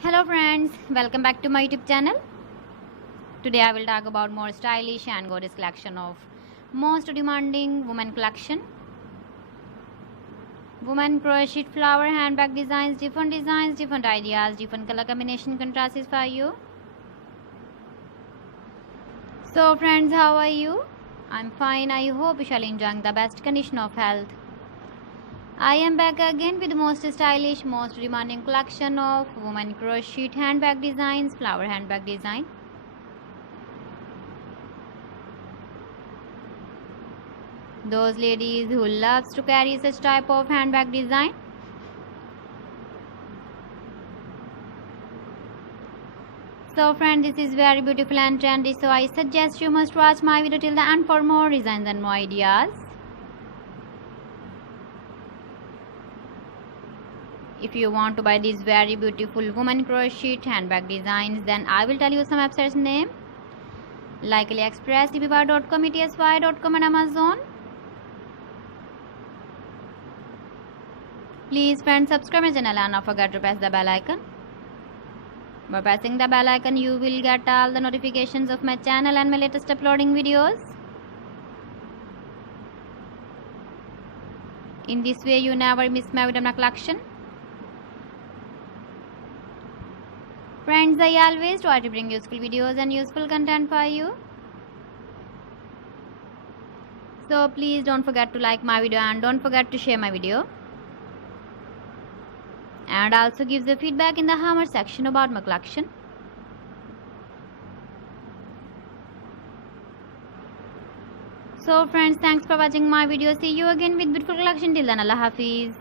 Hello friends, welcome back to my YouTube channel. Today I will talk about more stylish and gorgeous collection of most demanding women collection. Women crochet flower handbag designs, different ideas, different color combination contrasts for you. So friends, how are you? I'm fine. I hope you shall enjoying the best condition of health. I am back again with the most stylish, most demanding collection of women crochet handbag designs, flower handbag design. Those ladies who loves to carry such type of handbag design. So friend, this is very beautiful and trendy, so I suggest you must watch my video till the end for more designs and more ideas. If you want to buy these very beautiful woman crochet handbag designs, then I will tell you some websites name like AliExpress, eBay.com, ETSY.com and Amazon. Please friends, subscribe my channel and not forget to press the bell icon. By pressing the bell icon, you will get all the notifications of my channel and my latest uploading videos. In this way, you never miss my video collection. Friends, I always try to bring useful videos and useful content for you. So please don't forget to like my video and don't forget to share my video. And also give the feedback in the comment section about my collection. So friends, thanks for watching my video. See you again with beautiful collection. Till then, Allah Hafiz.